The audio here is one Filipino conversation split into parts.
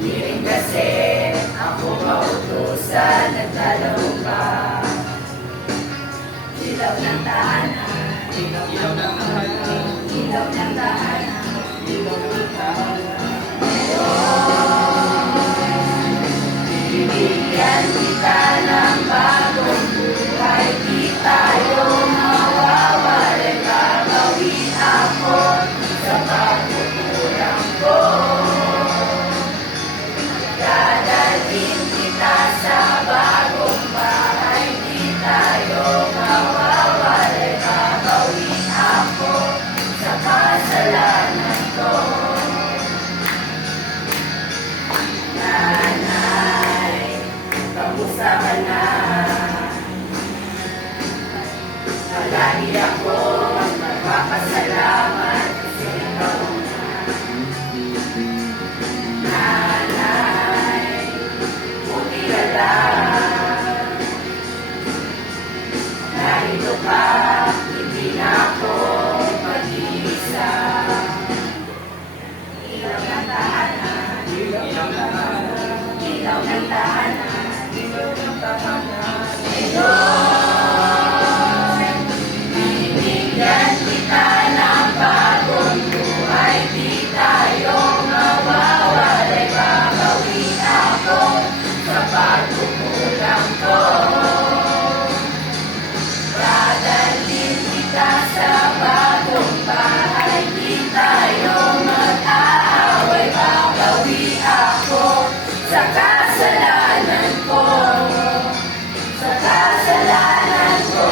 Di rin kasi ako mautusan at dalaw ka. Ilaw ng tahanan, ilaw ng tahanan, ilaw ng tahanan, ilaw ng tahanan. Bibigyan kita ng bagong buhay, di tayo mawawala. Gagawin ako sa pagkukulang ko. Dadalhin kita sa bagong bahay, di tayo mawawala. Gagawin ako sa kasalanan ko. Kamusta ka na? Palagi ako magpapasalamat kasi ikaw na. Nanay, buti ka lang. Narito ka, hindi na ako mag-iisa. Ilaw ng tahanan, ilaw ng tahanan, ilaw ng tahanan. Bibigyan kita ng bagong buhay, di tayo mawawala. Gagawin ako sa pagkukulang ko. Dadalhin kita sa bagong bahay, di tayo mag-aaway. Gagawin ako sa kasalanan ko. Sa kasalanan ko.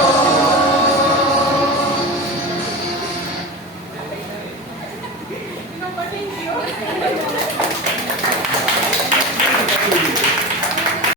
Thank you.